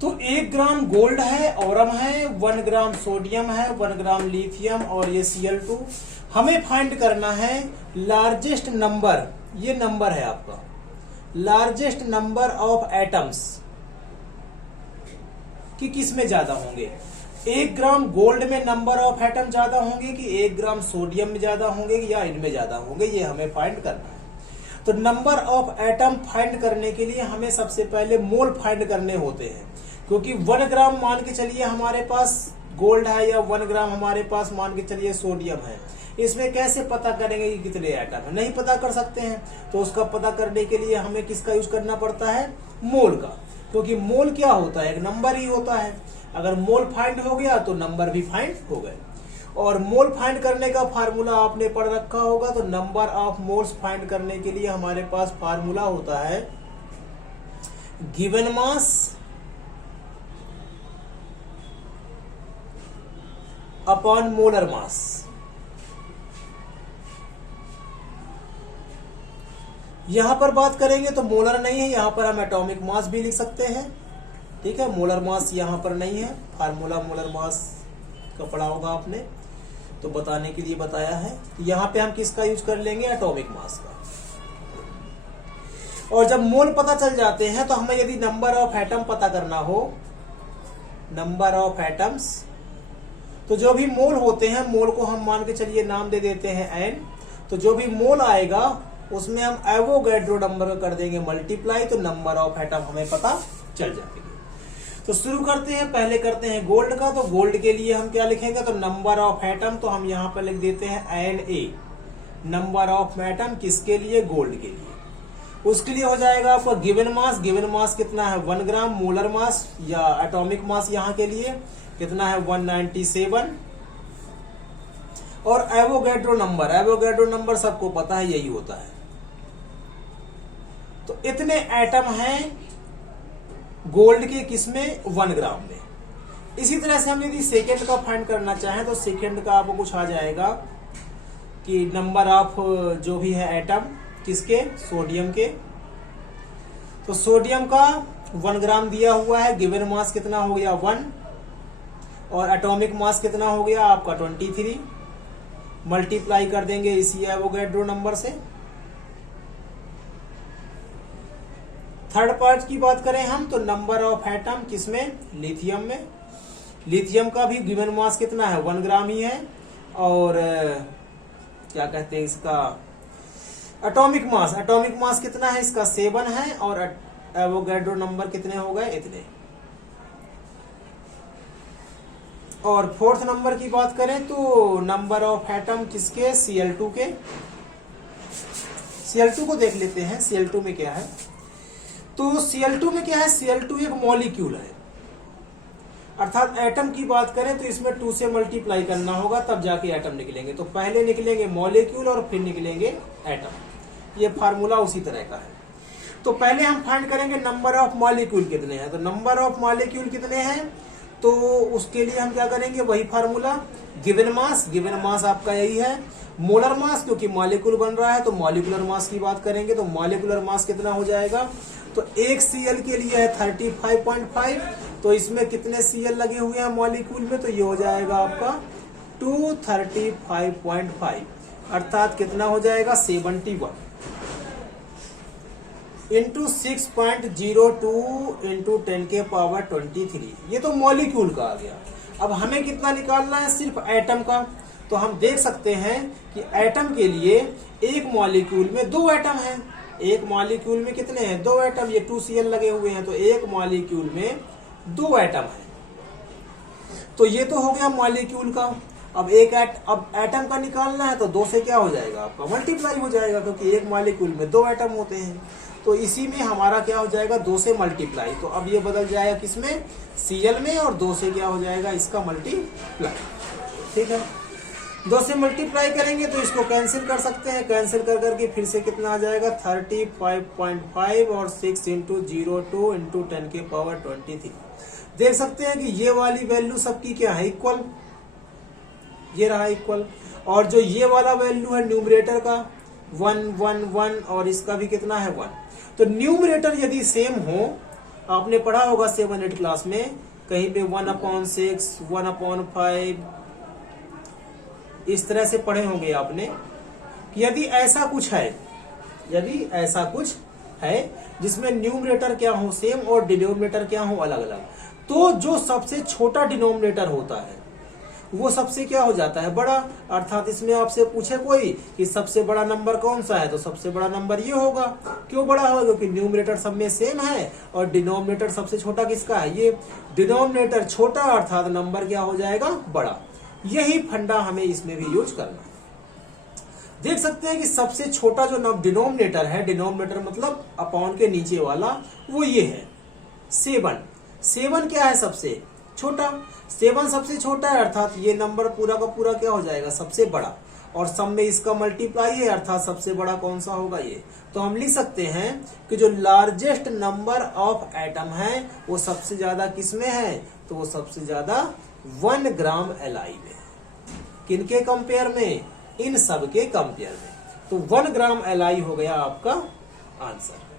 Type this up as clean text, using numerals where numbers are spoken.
तो 1 gram gold है, Aurum है, 1 ग्राम सोडियम है, 1 ग्राम लिथियम और ये Cl2। हमें फाइंड करना है लार्जेस्ट नंबर, ये नंबर है आपका, लार्जेस्ट नंबर ऑफ एटम्स कि किस में ज्यादा होंगे। 1 ग्राम गोल्ड में नंबर ऑफ एटम ज्यादा होंगे कि 1 ग्राम सोडियम में ज्यादा होंगे या इनमें ज्यादा होंगे, ये हमें फाइंड करना है। तो नंबर ऑफ एटम फाइंड करने के लिए हमें सबसे पहले मोल फाइंड करने होते हैं, क्योंकि 1 ग्राम मान के चलिए हमारे पास गोल्ड है या 1 ग्राम हमारे पास मान के चलिए सोडियम है, इसमें कैसे पता करेंगे कि कितने एटम है, नहीं पता कर सकते हैं। तो उसका पता करने के लिए हमें किसका यूज करना पड़ता है, मोल का, क्योंकि मोल क्या होता है, एक नंबर ही होता है। अगर मोल फाइंड हो गया तो नंबर भी फाइंड हो गए। और मोल फाइंड करने का फार्मूला आपने पढ़ रखा होगा, तो नंबर ऑफ मोल्स फाइंड करने के लिए हमारे पास फार्मूला होता है given mass upon molar mass. यहां पर बात करेंगे तो मोलर नहीं है, यहां पर हम एटॉमिक मास भी लिख सकते हैं, ठीक है। मोलर मास यहां पर नहीं है, फार्मूला मोलर मास का पढ़ा होगा आपने, तो बताने के लिए बताया है। यहां पे हम किसका यूज कर लेंगे, एटॉमिक मास का। और जब मोल पता चल जाते हैं तो हमें यदि नंबर ऑफ एटम पता करना हो, नंबर ऑफ एटम्स, तो जो भी मोल होते हैं, मोल को हम मान के चलिए नाम दे देते हैं n। तो जो भी मोल आएगा उसमें हम एवोगैड्रो नंबर कर देंगे मल्टीप्लाई, तो नंबर ऑफ एटम हमें पता चल जाएंगे। तो शुरू करते हैं, पहले करते हैं गोल्ड का। तो गोल्ड के लिए हम क्या लिखेंगे, तो नंबर ऑफ एटम, तो हम यहां पर लिख देते हैं Na, नंबर ऑफ एटम किसके लिए, गोल्ड के लिए। उसके लिए हो जाएगा आपका गिवन मास, गिवन मास कितना है 1 ग्राम, मोलर मास या एटॉमिक मास यहां के लिए कितना है 197, और एवोगैड्रो नंबर, एवोगैड्रो नंबर सबको पता है यही होता है। तो इतने एटम हैं गोल्ड के, किसमें, 1 ग्राम में। इसी तरह से हम यदि सेकेंड का फाइंड करना चाहें तो सेकेंड का आपको कुछ आ जाएगा कि नंबर ऑफ जो भी है एटम किसके, सोडियम के। तो सोडियम का 1 ग्राम दिया हुआ है, गिवन मास कितना हो गया 1, और एटॉमिक मास कितना हो गया आपका 23, मल्टीप्लाई कर देंगे इसी एवोगैड्रो नंबर से। थर्ड पार्ट की बात करें हम, तो नंबर ऑफ एटम किसमें, लिथियम में। लिथियम का भी गिवन मास कितना है 1 ग्राम ही है, और क्या कहते हैं इसका, एटॉमिक मास, एटॉमिक मास कितना है इसका 7 है, और एवोगैड्रो नंबर कितने हो गए, इतने। और फोर्थ नंबर की बात करें तो नंबर ऑफ एटम किसके, Cl2 के। Cl2 को देख लेते हैं, Cl2 में क्या है। तो Cl2 में क्या है, Cl2 एक मॉलिक्यूल है, अर्थात एटम की बात करें तो इसमें 2 से मल्टीप्लाई करना होगा तब जाके एटम निकलेंगे। तो पहले निकलेंगे मॉलिक्यूल और फिर निकलेंगे एटम, ये फार्मूला उसी तरह का है। तो पहले हम फाइंड करेंगे नंबर ऑफ मॉलिक्यूल कितने हैं। तो नंबर ऑफ मॉलिक्यूल कितने हैं, तो उसके लिए हम क्या करेंगे, वही formula given mass, given mass आपका यही है। मोलर मास, क्योंकि मॉलिक्यूल बन रहा है तो मॉलिकुलर मास की बात करेंगे, तो मॉलिकुलर मास कितना हो जाएगा, तो एक Cl के लिए है 35.5, तो इसमें कितने Cl लगे हुए हैं मॉलिक्यूल में, तो ये हो जाएगा आपका 235.5, अर्थात कितना हो जाएगा 71 इंटू 6.02 इंटू 10 के पावर 23। ये तो मॉलिक्यूल का आ गया। अब हमें कितना निकालना है, सिर्फ एटम का। तो हम देख सकते हैं कि एटम के लिए एक मॉलिक्यूल में 2 एटम हैं, एक मॉलिक्यूल में कितने हैं, 2 एटम, ये 2Cl लगे हुए हैं, तो एक मॉलिक्यूल में 2 एटम है। तो ये तो हो गया मॉलिक्यूल का। अब अब एटम का निकालना है तो 2 से क्या हो जाएगा आपका, मल्टीप्लाई हो जाएगा, क्योंकि एक मॉलिक्यूल में 2 एटम होते हैं। तो इसी में हमारा क्या हो जाएगा, 2 से मल्टीप्लाई। तो अब ये बदल जाएगा किसमें, Cl में, और 2 से क्या हो जाएगा इसका मल्टीप्लाई, ठीक है। 2 से मल्टीप्लाई करेंगे तो इसको कैंसिल कर सकते हैं, कैंसिल कर करके फिर से कितना आ जाएगा 35.5 और 6 इंटू 02 इंटू 10 के पावर 23। देख सकते हैं कि ये वाली वैल्यू सबकी क्या है, इक्वल, ये रहा इक्वल। और जो ये वाला वैल्यू है न्यूमरेटर का 1 1 1 और इसका भी कितना है 1। तो न्यूमरेटर यदि सेम हो आपने पढ़ा होगा 7-8 क्लास में, कहीं पे 1/6, 1/5 इस तरह से पढ़े होंगे आपने कि यदि ऐसा कुछ है जिसमें न्यूमरेटर क्या हो सेम और डिनोमिनेटर क्या हो अलग अलग, तो जो सबसे छोटा डिनोमिनेटर होता है वो सबसे क्या हो जाता है बड़ा। अर्थात इसमें आपसे पूछे कोई कि सबसे बड़ा नंबर कौन सा है, तो सबसे बड़ा नंबर ये होगा। क्यों बड़ा होगा? क्योंकि न्यूमरेटर सब में सेम है और डिनोमिनेटर सबसे छोटा किसका है, ये। डिनोमिनेटर छोटा अर्थात नंबर क्या हो जाएगा बड़ा। यही फंडा हमें इसमें भी यूज करना है। देख सकते हैं कि सबसे छोटा जो डिनोमिनेटर है, डिनोमिनेटर मतलब अपॉन के नीचे वाला, वो ये है 7। 7 क्या है सबसे छोटा, 7 सबसे छोटा है अर्थात ये नंबर पूरा का पूरा क्या हो जाएगा सबसे बड़ा, और सब में इसका मल्टीप्लाई है अर्थात सबसे बड़ा कौन सा होगा ये। तो हम लिख सकते हैं कि जो लार्जेस्ट नंबर ऑफ एटम है वो सबसे ज्यादा किस में है, तो वो सबसे ज्यादा 1 ग्राम एलआई में। किनके कंपेयर में, इन सब के कंपेयर में। तो 1 ग्राम एलआई हो गया आपका आंसर।